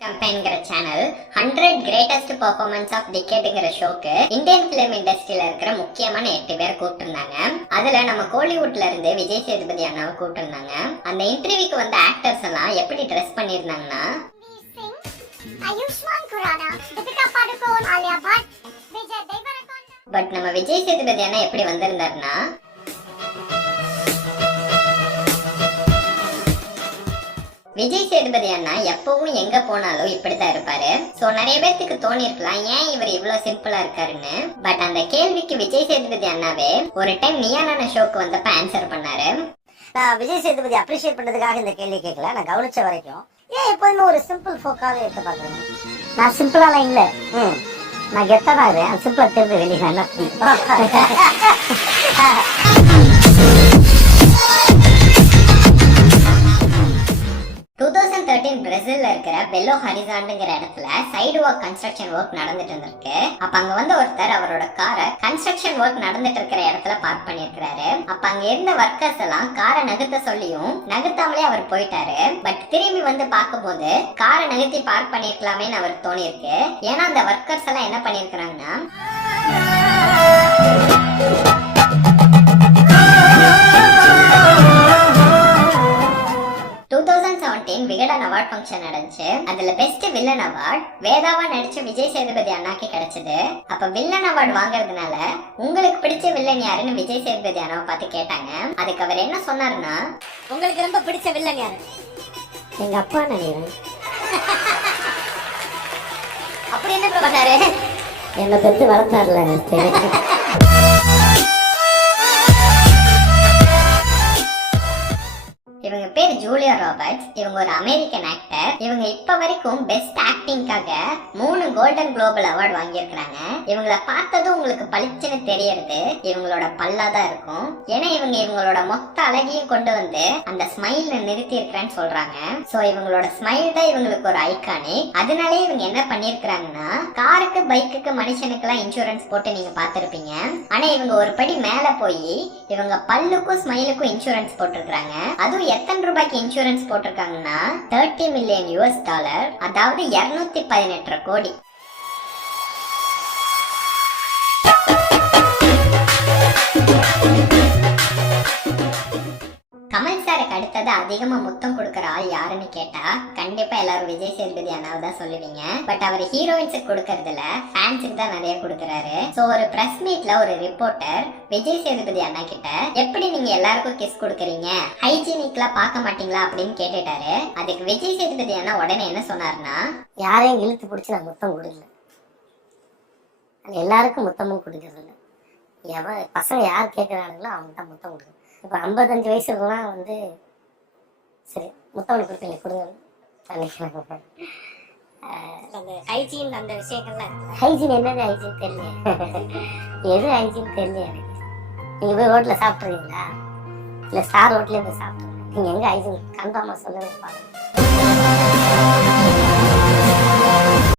கம்பெனிங்கிற channel 100 greatest performance of டிகேட்ங்கிற ஷோக்கு Indian film இண்டஸ்ட்ரியில இருக்கிற முக்கியமான 8 பேர் கூப்பிட்டுருந்தாங்க. அதுல நம்ம கோலிவுட்ல இருந்து விஜய் சேதுபதி அண்ணாவை கூப்பிட்டுருந்தாங்க. அந்த இன்டர்வியூக்கு வந்த ஆக்டர்ஸ் எல்லாம் எப்படி ட்ரெஸ் பண்ணிருந்தாங்கன்னா, பட் நம்ம விஜய் சேதுபதி அண்ணா எப்படி வந்திருந்தாருன்னா, விஜய் சேதுபதி அண்ணா எப்பவும் எங்க போனாலும் இப்படிதான் இருப்பாரு. சோ நிறைய பேருக்கு தோணி இருக்கலாம் ஏன் இவர் இவ்வளவு சிம்பிளா இருக்காருன்னு. பட் அந்த கேள்விக்கு விஜய் சேதுபதி அண்ணாவே ஒரு டைம் நியானான ஷோக்கு வந்தப்ப ஆன்சர் பண்ணாரு. நான் விஜய் சேதுபதி அப்ரிஷியேட் பண்றதுக்காக இந்த கேள்வி கேட்கல, நான் கவனிச்ச வரைக்கும் ஏன் எப்போதுமே ஒரு சிம்பிள் ஃபோக்காவே எடுத்து பாக்குறேன். நான் சிம்பிளாலாம் இல்ல, நான் கெத்தா தான் இருக்கேன். சிம்பிளா தெரிஞ்சு வெளியே என்ன 2013 பிரேசில்ல இருக்கிற பெலோ ஹரிசாண்டுங்கிற இடத்துல சைடு ஒர்க் கன்ஸ்ட்ரக்ஷன் ஒர்க் நடந்துட்டு இருந்திருக்கு. அப்ப அங்க வந்து ஒருத்தர் அவரோட காரை கன்ஸ்ட்ரக்ஷன் ஒர்க் நடந்துட்டு இருக்கிற இடத்துல பார்க் பண்ணிருக்காரு. அப்ப அங்க இருந்த ஒர்க்கர்ஸ் எல்லாம் காரை நகர்த்த சொல்லியும் நகர்த்தாமலே அவர் போயிட்டாரு. பட் திரும்பி வந்து பார்க்கும்போது காரை நகர்த்தி பார்க் பண்ணிருக்கலாமேன்னு அவர் தோணி இருக்கு. ஏன்னா அந்த ஒர்க்கர்ஸ் எல்லாம் என்ன பண்ணிருக்காங்கன்னா, 2017 விகடன் அவார்ட் ஃபங்க்ஷன் நடந்துச்சு. அதுல பெஸ்ட் வில்லன் அவார்ட் வேதாவா நடிச்ச விஜய் சேதுபதி அண்ணாக்கு கிடைச்சது. அப்ப வில்லன் அவார்ட் வாங்குறதுனால உங்களுக்கு பிடிச்ச வில்லன் யாருன்னு விஜய் சேதுபதி அண்ணாவை பார்த்து கேட்டாங்க. அதுக்கு அவர் என்ன சொன்னாருன்னா, உங்களுக்கு ரொம்ப பிடிச்ச வில்லன் யாரு? எங்க அப்பா நினைக்கிறேன். அப்படி என்ன பண்ணாரு? என்ன பெற்று வளர்த்தாருல. இவங்க பேர் ஜூலியா ராபர்ட்ஸ். இவங்க ஒரு அமெரிக்கன் ஆக்டர். இவங்க இப்ப வரைக்கும் பெஸ்ட் ஆக்டிங்காக 3 கோல்டன் குளோபல் அவார்ட் வாங்கியிருக்காங்க. இவங்கள பார்த்ததும் உங்களுக்கு பளிச்சுன்னு தெரியறது இவங்களோட பல்லாதான் இருக்கும். ஏன்னா இவங்களோட மொத்த அழகையும் கொண்டு வந்து அந்த ஸ்மைல்ல நிறுத்தி இருக்கிறேன்னு சொல்றாங்க. சோ இவங்களோட ஸ்மைல் தான் இவங்களுக்கு ஒரு ஐகானிக். அதனாலே இவங்க என்ன பண்ணிருக்காங்கன்னா, காருக்கு பைக்குக்கு மனுஷனுக்கு எல்லாம் இன்சூரன்ஸ் போட்டு நீங்க பாத்திருப்பீங்க. ஆனா இவங்க ஒரு படி மேல போய் இவங்க பல்லுக்கும் ஸ்மைலுக்கும் இன்சூரன்ஸ் போட்டிருக்காங்க. அதுவும் எத்தனை ரூபாய்க்கு இன்சூரன்ஸ் போட்டிருக்காங்கன்னா $30 மில்லியன், அதாவது 218 கோடி. கமல் சாருக்கு அடுத்தது அதிகமா முத்தம் கொடுக்கற ஆள் யாருன்னு கேட்டா கண்டிப்பா எல்லாரும் விஜய் சேதுபதி அண்ணாவை தான் சொல்லுவீங்க. பட் அவர் ஹீரோயின்ஸுக்கு கொடுக்கறதுல ஃபேன்ஸுக்கு தான் நிறைய கொடுக்கறாரு. சோ ஒரு பிரஸ் மீட்ல ஒரு ரிப்போர்ட்டர் விஜய் சேதுபதி அண்ணா கிட்ட, எப்படி நீங்க எல்லாருக்கும் கிஸ் கொடுக்கறீங்க, ஹைஜீனிக்லாம் பார்க்க மாட்டீங்களா அப்படின்னு கேட்டுட்டாரு. அதுக்கு விஜய் சேதுபதி அண்ணா உடனே என்ன சொன்னாருன்னா, யாரையும் இழுத்து பிடிச்சி நான் முத்தம் கொடுக்கல, எல்லாருக்கும் முத்தமும் கொடுக்கறது இல்லை. பசங்க யார் கேட்கறாங்களோ அவங்க தான் முத்தம் கொடுக்குறது. இப்போ 55 வயசுலாம் வந்து சரி முத்தம் கொடுப்பீங்க கொடுங்க. அந்த ஹைஜீன் அந்த விஷயங்கள்லாம் ஹைஜீன் என்னது ஹைஜீன் தெரியல, எது ஹைஜீன் தெரியல எனக்கு. நீங்கள் போய் ரோட்டில் சாப்பிட்றீங்களா, இல்லை ஸ்டார் ரோட்லேயே போய் சாப்பிட்றீங்க, நீங்கள் எங்கே ஹைஜீன் கன்ஃபார்மாக சொல்லுங்க பாருங்க.